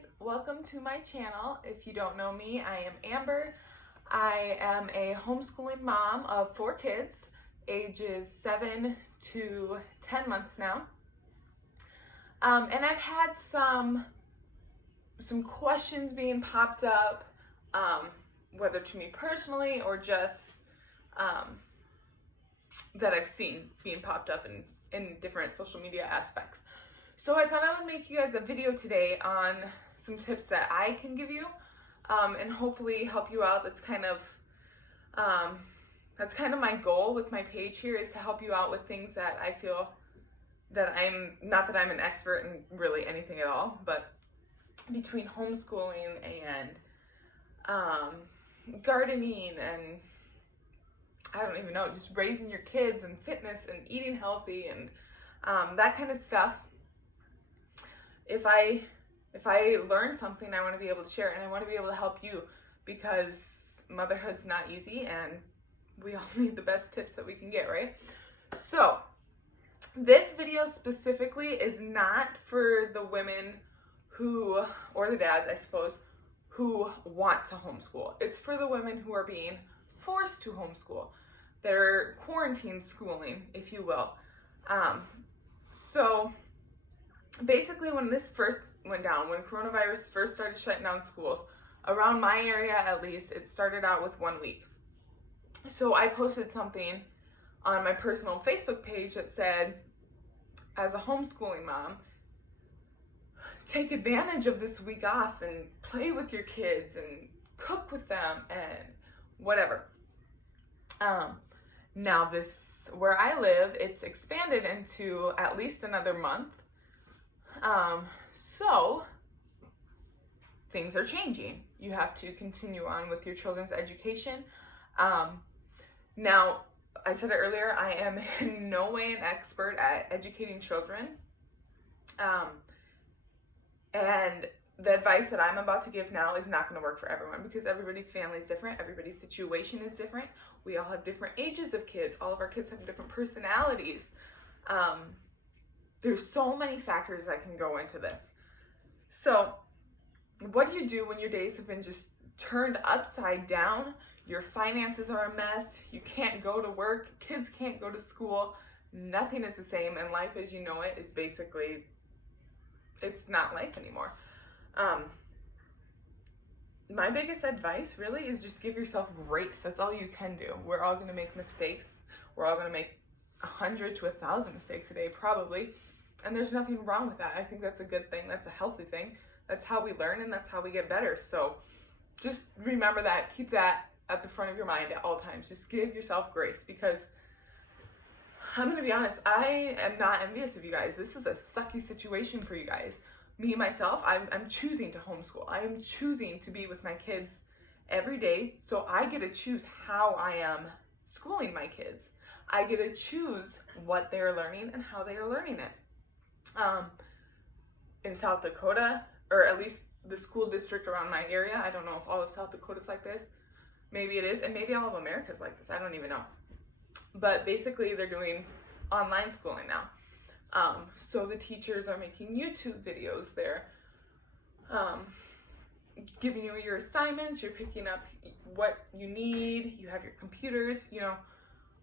guys, welcome to my channel. If you don't know me, I am Amber. I am a homeschooling mom of 4 kids, ages 7 to 10 months now. And I've had some questions being popped up, whether to me personally or just that I've seen being popped up in different social media aspects. So I thought I would make you guys a video today on some tips that I can give you and hopefully help you out. That's kind of my goal with my page here, is to help you out with things that I feel that not that I'm an expert in really anything at all, but between homeschooling and gardening and I don't even know, just raising your kids and fitness and eating healthy and that kind of stuff. If I learn something, I want to be able to share it, and I want to be able to help you, because motherhood's not easy and we all need the best tips that we can get, right? So this video specifically is not for the women who, or the dads, I suppose, who want to homeschool. It's for the women who are being forced to homeschool. They're quarantine schooling, if you will. So basically, when this first went down, when coronavirus first started shutting down schools, around my area at least, it started out with 1 week. So I posted something on my personal Facebook page that said, as a homeschooling mom, take advantage of this week off and play with your kids and cook with them and whatever. Now this, where I live, it's expanded into at least another month. So things are changing. You have to continue on with your children's education. Now, I said it earlier, I am in no way an expert at educating children. And the advice that I'm about to give now is not going to work for everyone, because everybody's family is different. Everybody's situation is different. We all have different ages of kids. All of our kids have different personalities. There's so many factors that can go into this. So what do you do when your days have been just turned upside down? Your finances are a mess. You can't go to work. Kids can't go to school. Nothing is the same. And life as you know it is basically, it's not life anymore. My biggest advice really is just give yourself grace. That's all you can do. We're all going to make mistakes. We're all going to make 100 to 1,000 mistakes a day, probably. And there's nothing wrong with that. I think that's a good thing. That's a healthy thing. That's how we learn, and that's how we get better. So just remember that. Keep that at the front of your mind at all times. Just give yourself grace, because I'm going to be honest, I am not envious of you guys. This is a sucky situation for you guys. Me, myself, I'm choosing to homeschool. I am choosing to be with my kids every day, so I get to choose how I am schooling my kids. I get to choose what they're learning and how they are learning it. In South Dakota, or at least the school district around my area, I don't know if all of South Dakota is like this. Maybe it is, and maybe all of America is like this. I don't even know. But basically, they're doing online schooling now. So the teachers are making YouTube videos. They're giving you your assignments. You're picking up what you need. You have your computers,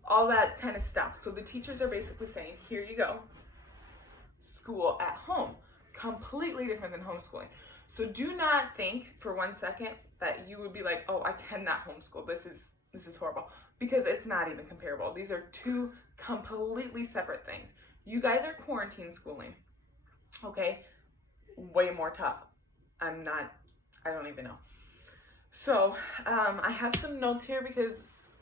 all that kind of stuff. So the teachers are basically saying, here you go. School at home. Completely different than homeschooling. So do not think for 1 second that you would be like, oh, I cannot homeschool. This is horrible. Because it's not even comparable. These are 2 completely separate things. You guys are quarantine schooling. Okay? Way more tough. I don't even know. So, I have some notes here, because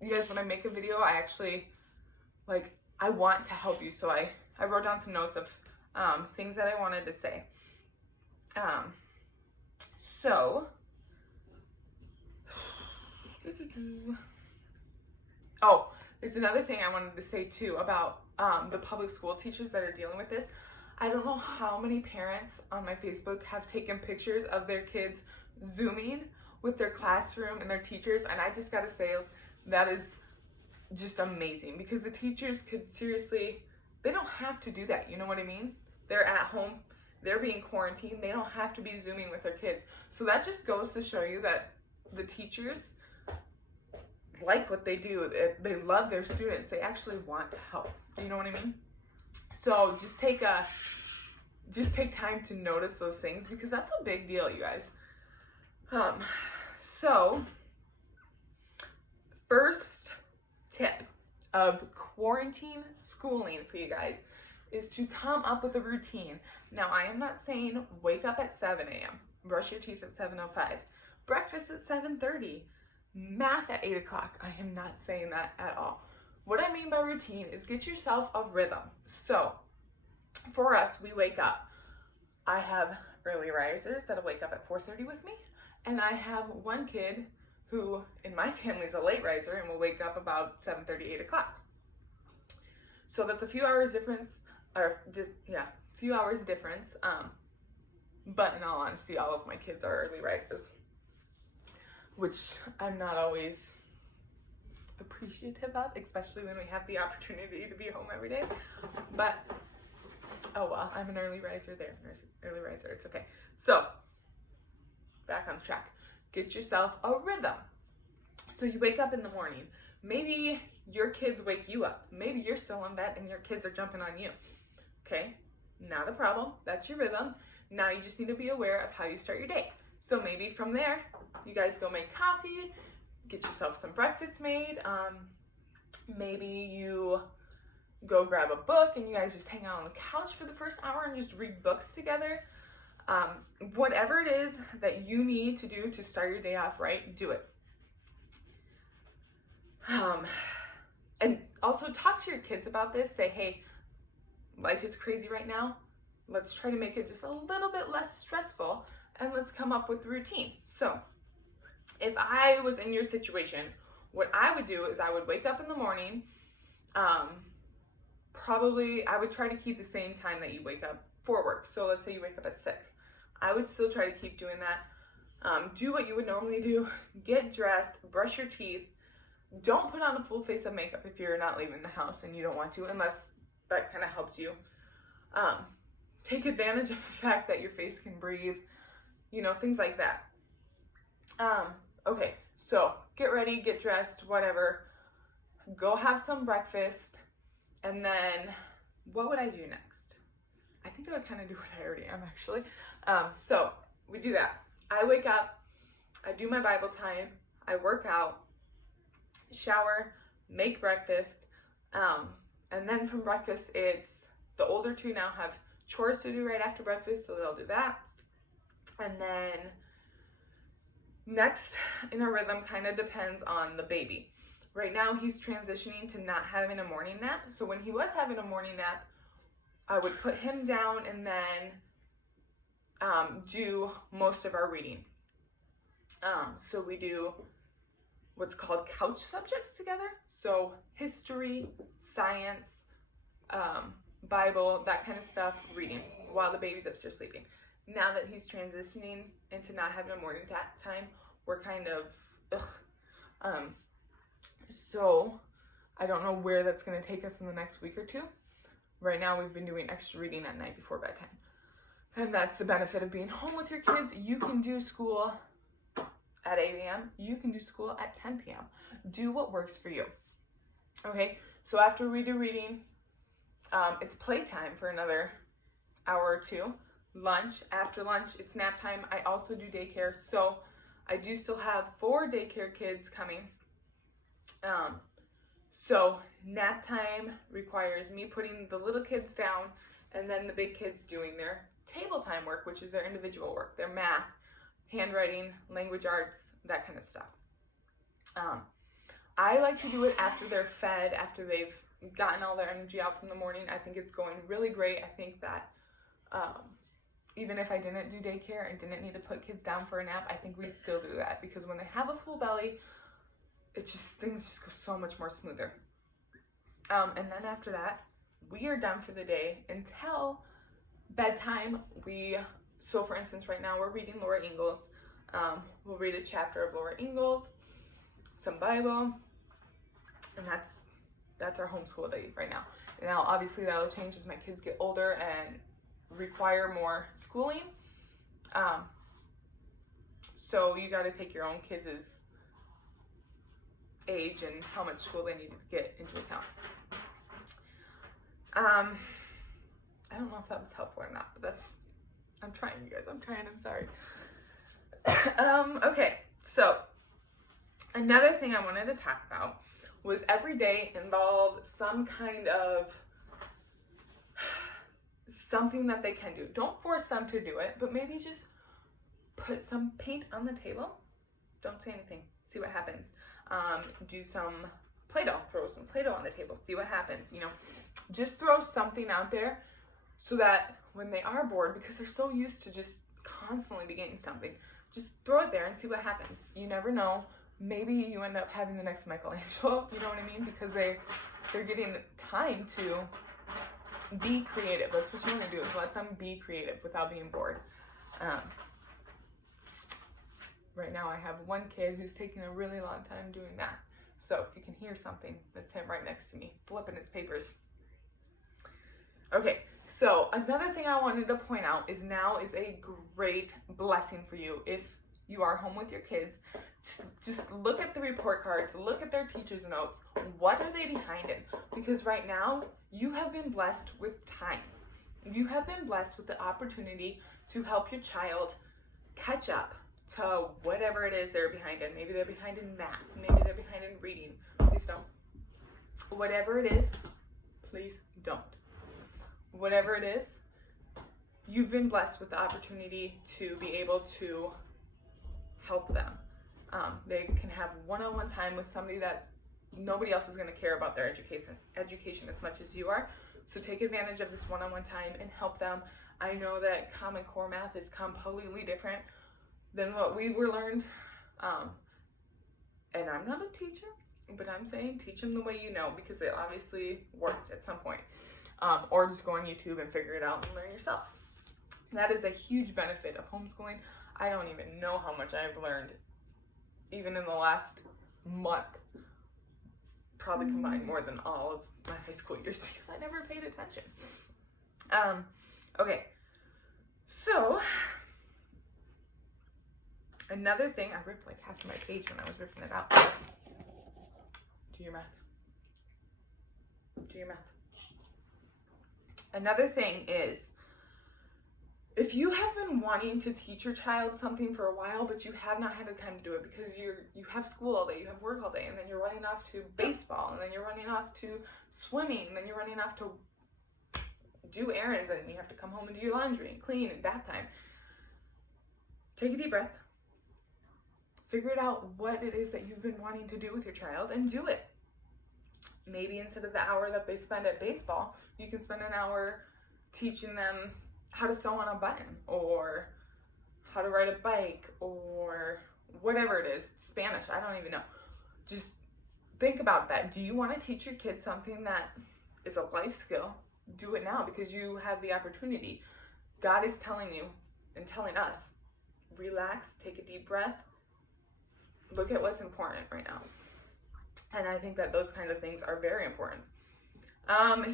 you guys, when I make a video, I actually, I want to help you. So I wrote down some notes of things that I wanted to say. Oh, there's another thing I wanted to say too about the public school teachers that are dealing with this. I don't know how many parents on my Facebook have taken pictures of their kids Zooming with their classroom and their teachers, and I just gotta say, that is just amazing, because the teachers could seriously, they don't have to do that, you know what I mean? They're at home They're being quarantined. They don't have to be Zooming with their kids. So that just goes to show you that the teachers like what they do. They love their students. They actually want to help. You know what I mean? So just take time to notice those things, because that's a big deal, you guys. So first tip of quarantine schooling for you guys is to come up with a routine. Now, I am not saying wake up at 7 a.m., brush your teeth at 7:05, breakfast at 7:30, math at 8 o'clock. I am not saying that at all. What I mean by routine is get yourself a rhythm. So for us, we wake up. I have early risers that'll wake up at 4:30 with me, and I have one kid who in my family is a late riser and will wake up about 7:30, 8 o'clock. So that's a few hours difference, few hours difference. But in all honesty, all of my kids are early risers, which I'm not always appreciative of, especially when we have the opportunity to be home every day. But oh well, I'm an early riser there. Early riser, it's okay. So back on track. Get yourself a rhythm. So you wake up in the morning. Maybe your kids wake you up. Maybe you're still in bed and your kids are jumping on you. Okay, not a problem. That's your rhythm. Now you just need to be aware of how you start your day. So maybe from there, you guys go make coffee, get yourself some breakfast made. Maybe you go grab a book and you guys just hang out on the couch for the first hour and just read books together. Whatever it is that you need to do to start your day off right, do it. And also talk to your kids about this. Say, hey, life is crazy right now. Let's try to make it just a little bit less stressful, and let's come up with a routine. So if I was in your situation, what I would do is I would wake up in the morning. Probably I would try to keep the same time that you wake up for work. So let's say you wake up at 6. I would still try to keep doing that. Do what you would normally do. Get dressed, brush your teeth. Don't put on a full face of makeup if you're not leaving the house and you don't want to, unless that kind of helps you. Take advantage of the fact that your face can breathe, things like that. Okay, so get ready, get dressed, whatever. Go have some breakfast, and then what would I do next? I think I would kind of do what I already am, actually. So we do that. I wake up, I do my Bible time, I work out, shower, make breakfast, and then from breakfast, it's the older two now have chores to do right after breakfast, so they'll do that. And then next in our rhythm kind of depends on the baby. Right now he's transitioning to not having a morning nap. So when he was having a morning nap, I would put him down and then do most of our reading. So we do what's called couch subjects together. So history, science, Bible, that kind of stuff, reading while the baby's upstairs sleeping. Now that he's transitioning into not having a morning time, we're kind of, so I don't know where that's going to take us in the next week or two. Right now we've been doing extra reading at night before bedtime. And that's the benefit of being home with your kids. You can do school at 8 a.m. You can do school at 10 p.m. Do what works for you. Okay, so after we do reading, it's playtime for another hour or two. Lunch, after lunch, it's nap time. I also do daycare, so I do still have 4 daycare kids coming. So nap time requires me putting the little kids down and then the big kids doing their table time work, which is their individual work, their math, handwriting, language arts, that kind of stuff. I like to do it after they're fed, after they've gotten all their energy out from the morning. I think it's going really great. I think that even if I didn't do daycare and didn't need to put kids down for a nap, I think we'd still do that, because when they have a full belly, things just go so much more smoother. And then after that, we are done for the day until bedtime. So for instance, right now we're reading Laura Ingalls. We'll read a chapter of Laura Ingalls, some Bible, and that's our homeschool day right now. Now, obviously that'll change as my kids get older and require more schooling. So you got to take your own kids' age and how much school they need to get into account. I don't know if that was helpful or not, but I'm trying, you guys. I'm sorry. Okay, so another thing I wanted to talk about was every day involved some kind of something that they can do. Don't force them to do it, but maybe just put some paint on the table. Don't say anything. See what happens. Do some Play-Doh. Throw some Play-Doh on the table. See what happens. Just throw something out there so that when they are bored, because they're so used to just constantly be getting something, just throw it there and see what happens. You never know. Maybe you end up having the next Michelangelo. You know what I mean? Because they're getting time to be creative. That's what you want to do, is let them be creative without being bored. Right now I have one kid who's taking a really long time doing that. So if you can hear something, that's him right next to me, flipping his papers. Okay, so another thing I wanted to point out is now is a great blessing for you if you are home with your kids. Just look at the report cards, look at their teacher's notes. What are they behind in? Because right now, you have been blessed with time. You have been blessed with the opportunity to help your child catch up to whatever it is they're behind in. Maybe they're behind in math. Maybe they're behind in reading. Please don't. Whatever it is, please don't. Whatever it is, you've been blessed with the opportunity to be able to help them. They can have one-on-one time with somebody that nobody else is going to care about their education as much as you are. So take advantage of this one-on-one time and help them. I know that Common Core math is completely different than what we were learned. And I'm not a teacher, but I'm saying teach them the way you know, because it obviously worked at some point. Or just go on YouTube and figure it out and learn yourself. That is a huge benefit of homeschooling. I don't even know how much I've learned, even in the last month. Probably combined more than all of my high school years, because I never paid attention. Okay, so another thing, I ripped like half of my page when I was ripping it out. Do your math. Do your math. Another thing is, if you have been wanting to teach your child something for a while, but you have not had the time to do it because you have school all day, you have work all day, and then you're running off to baseball, and then you're running off to swimming, and then you're running off to do errands, and you have to come home and do your laundry and clean and bath time. Take a deep breath. Figure out what it is that you've been wanting to do with your child and do it. Maybe instead of the hour that they spend at baseball, you can spend an hour teaching them how to sew on a button, or how to ride a bike, or whatever it is, Spanish, I don't even know. Just think about that. Do you want to teach your kids something that is a life skill? Do it now, because you have the opportunity. God is telling you and telling us, relax, take a deep breath, look at what's important right now. And I think that those kind of things are very important.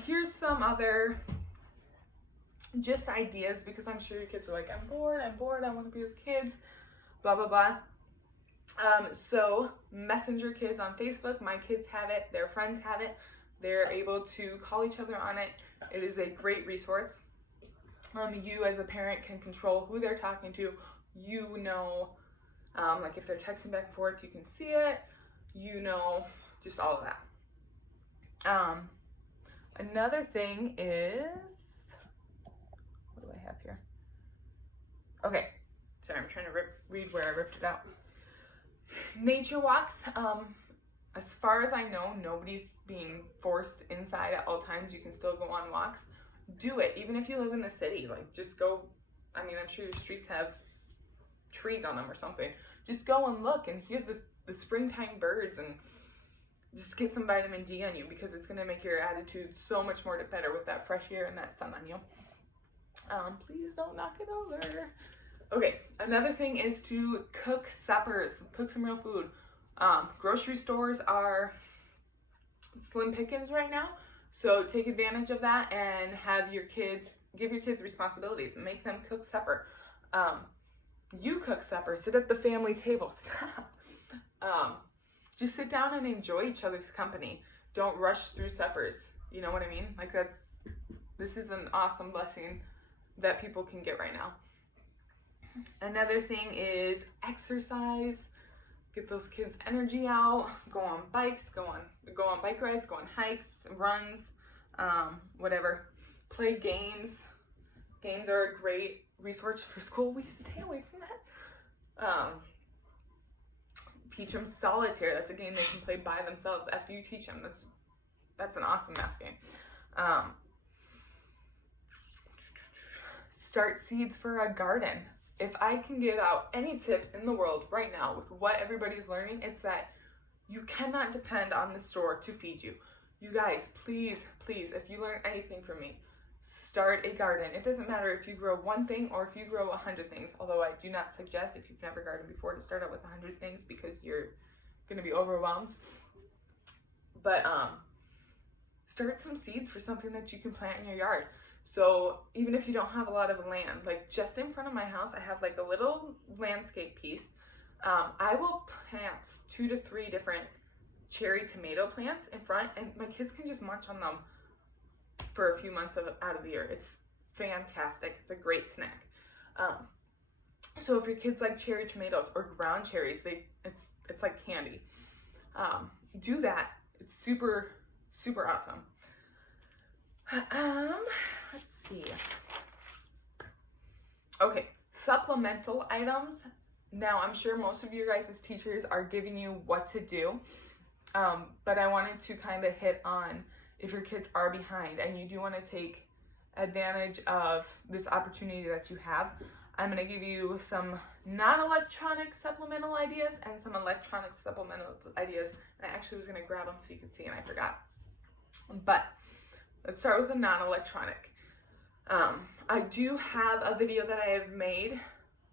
Here's some other just ideas, because I'm sure your kids are like, I'm bored, I want to be with kids, blah, blah, blah. So Messenger Kids on Facebook, my kids have it, their friends have it. They're able to call each other on it. It is a great resource. You as a parent can control who they're talking to. You know, like if they're texting back and forth, you can see it. You know, just all of that. Another thing is, what do I have here? Okay, sorry, I'm trying to read where I ripped it out. Nature walks. As far as I know, nobody's being forced inside at all times. You can still go on walks. Do it, even if you live in the city. Like, just go. I mean, I'm sure your streets have trees on them or something. Just go and look and hear the springtime birds, and just get some vitamin D on you, because it's going to make your attitude so much more better with that fresh air and that sun on you. Please don't knock it over. Okay, another thing is to cook suppers, cook some real food. Grocery stores are slim pickings right now, so take advantage of that and have your kids give your kids responsibilities. Make them cook supper. You cook supper. Sit at the family table. Stop. Just sit down and enjoy each other's company. Don't rush through suppers. You know what I mean? Like this is an awesome blessing that people can get right now. Another thing is exercise. Get those kids' energy out. Go on bikes. Go on bike rides. Go on hikes, runs, whatever. Play games. Games are a great resource for school. Will you stay away from that? Teach them solitaire. That's a game they can play by themselves after you teach them. That's an awesome math game. Start seeds for a garden. If I can give out any tip in the world right now with what everybody's learning, it's that you cannot depend on the store to feed you. You guys, please, if you learn anything from me, start a garden. It doesn't matter if you grow one thing or if you grow 100 things, although I do not suggest, if you've never gardened before, to start out with 100 things because you're going to be overwhelmed. But start some seeds for something that you can plant in your yard. So even if you don't have a lot of land, like just in front of my house, I have like a little landscape piece. I will plant 2 to 3 different cherry tomato plants in front, and my kids can just munch on them for a few months out of the year. It's fantastic. It's a great snack. So if your kids like cherry tomatoes or ground cherries, it's like candy. Do that. It's super, super awesome. Let's see. Okay, supplemental items. Now, I'm sure most of you guys as teachers are giving you what to do, but I wanted to kind of hit on if your kids are behind and you do want to take advantage of this opportunity that you have. I'm going to give you some non-electronic supplemental ideas and some electronic supplemental ideas. And I actually was going to grab them so you could see, and I forgot. But let's start with the non-electronic. I do have a video that I have made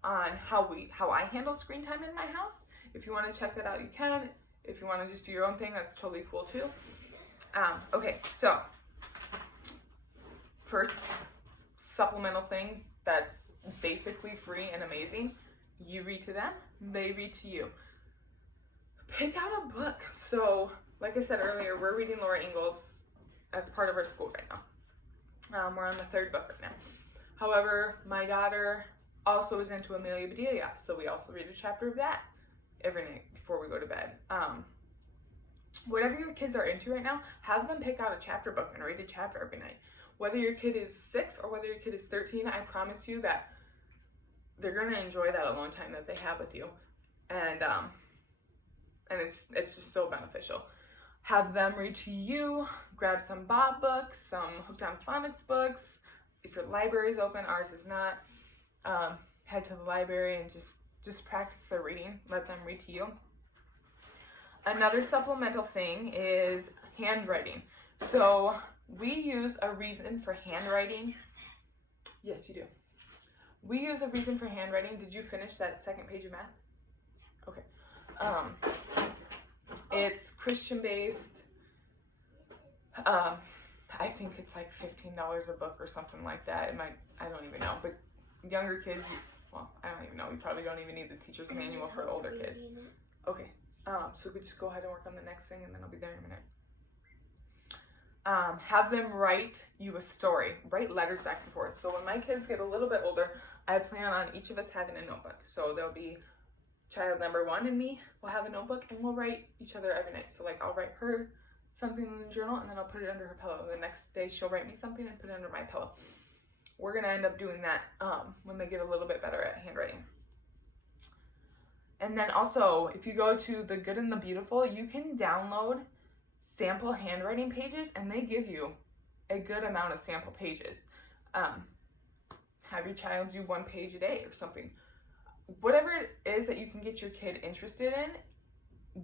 on how I handle screen time in my house. If you want to check that out, you can. If you want to just do your own thing, that's totally cool too. Okay, so first supplemental thing that's basically free and amazing. You read to them, they read to you. Pick out a book. So, like I said earlier, we're reading Laura Ingalls as part of our school right now. We're on the 3rd book right now. However, my daughter also is into Amelia Bedelia, so we also read a chapter of that every night before we go to bed. Whatever your kids are into right now, have them pick out a chapter book and read a chapter every night. Whether your kid is 6 or whether your kid is 13, I promise you that they're going to enjoy that alone time that they have with you. And it's just so beneficial. Have them read to you, grab some Bob books, some Hooked on Phonics books. If your library is open, ours is not. Head to the library and just practice their reading. Let them read to you. Another supplemental thing is handwriting. So we use a reason for handwriting. Yes, you do. We use a reason for handwriting. Did you finish that 2nd page of math? Okay. It's Christian based. I think it's like $15 a book or something like that. I don't even know. But younger kids, I don't even know. You probably don't even need the teacher's manual for older kids. Okay. So we just go ahead and work on the next thing, and then I'll be there in a minute. Have them write you a story. Write letters back and forth. So when my kids get a little bit older, I plan on each of us having a notebook. So there'll be child number 1 and me will have a notebook, and we'll write each other every night. So like I'll write her something in the journal, and then I'll put it under her pillow. The next day she'll write me something and put it under my pillow. We're going to end up doing that when they get a little bit better at handwriting. And then also, if you go to The Good and the Beautiful, you can download sample handwriting pages, and they give you a good amount of sample pages. Have your child do 1 page a day or something. Whatever it is that you can get your kid interested in,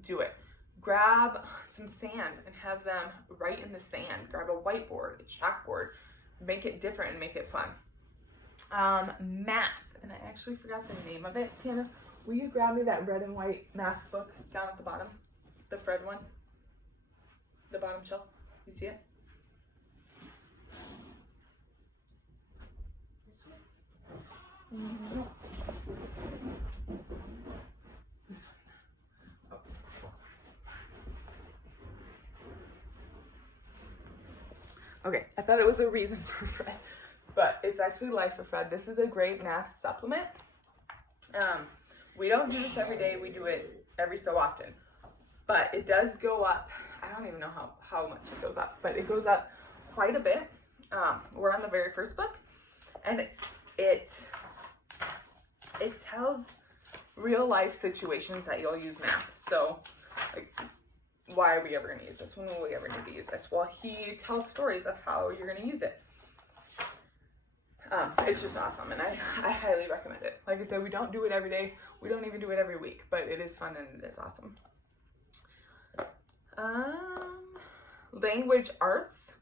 do it. Grab some sand and have them write in the sand. Grab a whiteboard, a chalkboard. Make it different and make it fun. Math, and I actually forgot the name of it. Tana, will you grab me that red and white math book down at the bottom? The Fred one? The bottom shelf? You see it? Okay, I thought it was a reason for Fred, but it's actually life for Fred. This is a great math supplement. We don't do this every day. We do it every so often, but it does go up. I don't even know how much it goes up, but it goes up quite a bit. We're on the very first book, and it tells real life situations that you'll use math. So, like, why are we ever going to use this? When will we ever need to use this? Well, he tells stories of how you're going to use it. It's just awesome, and I highly recommend it. Like I said, we don't do it every day. We don't even do it every week, but it is fun and it is awesome. Language arts.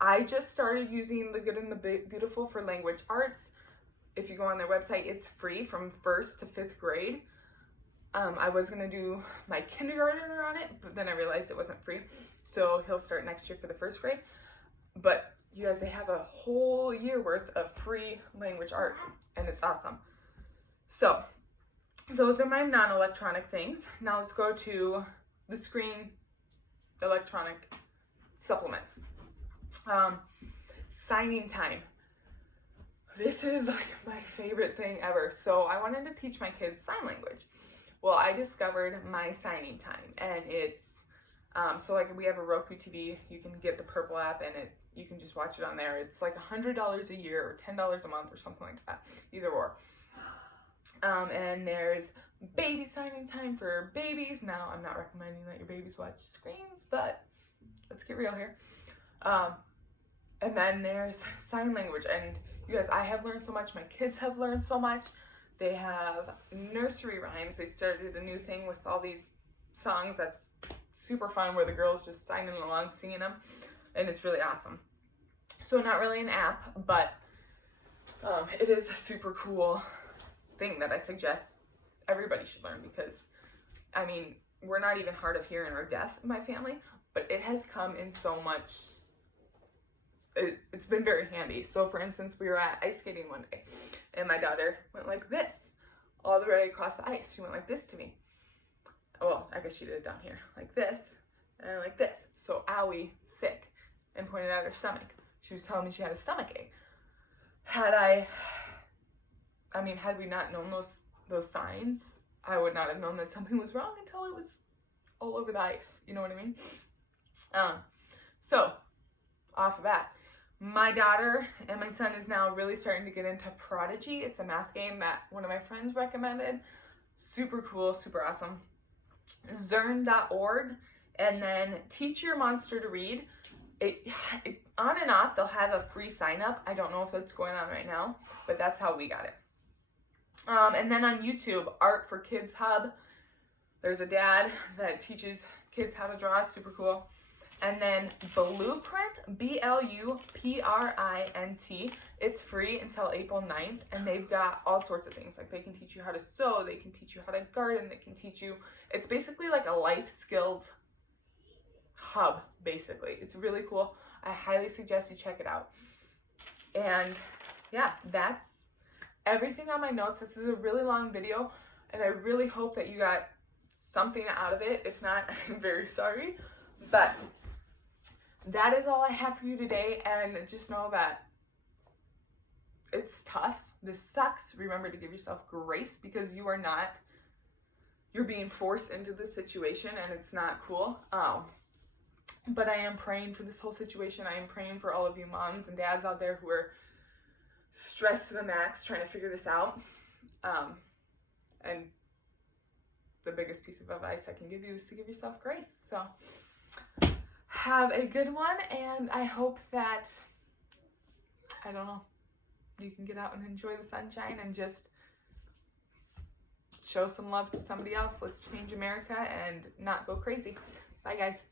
I just started using The Good and the Beautiful for language arts. If you go on their website, it's free from 1st to 5th grade. I was going to do my kindergartner on it, but then I realized it wasn't free. So he'll start next year for the 1st grade. But you guys, they have a whole year worth of free language arts, and it's awesome. So those are my non-electronic things. Now let's go to the screen electronic supplements. Signing time. This is like my favorite thing ever. So I wanted to teach my kids sign language. Well, I discovered my signing time, and it's so like we have a Roku TV. You can get the purple app, and you can just watch it on there. It's like $100 a year or $10 a month or something like that, either or. And there's baby signing time for babies. Now, I'm not recommending that your babies watch screens, but let's get real here. And then there's sign language, and you guys, I have learned so much. My kids have learned so much. They have nursery rhymes. They started a new thing with all these songs that's super fun, where the girls just signing along, singing them, and it's really awesome. So not really an app, but it is a super cool thing that I suggest everybody should learn, because, I mean, we're not even hard of hearing or deaf in my family, but it has come in so much. It's been very handy. So for instance, we were at ice skating one day, and my daughter went like this all the way across the ice. She went like this to me. Well, I guess she did it down here, like this, and like this. So, owie, sick, and pointed at her stomach. She was telling me she had a stomach ache. Had we not known those signs, I would not have known that something was wrong until it was all over the ice. You know what I mean? So, off of that, my daughter and my son is now really starting to get into Prodigy. It's a math game that one of my friends recommended. Super cool, super awesome. Zern.org, and then Teach Your Monster to Read. It on and off, they'll have a free sign up. I don't know if that's going on right now, but that's how we got it. And then on YouTube, Art for Kids Hub. There's a dad that teaches kids how to draw. Super cool. And then Blueprint, BLUPRINT. It's free until April 9th, and they've got all sorts of things. Like, they can teach you how to sew, they can teach you how to garden, they can teach you, it's basically like a life skills hub, basically. It's really cool. I highly suggest you check it out. And yeah, that's everything on my notes. This is a really long video, and I really hope that you got something out of it. If not, I'm very sorry. But that is all I have for you today, and just know that it's tough. This sucks. Remember to give yourself grace, because you're being forced into this situation, and it's not cool. But I am praying for this whole situation. I am praying for all of you moms and dads out there who are stressed to the max trying to figure this out. And the biggest piece of advice I can give you is to give yourself grace. So have a good one, and I hope that, I don't know, you can get out and enjoy the sunshine and just show some love to somebody else. Let's change America and not go crazy. Bye, guys.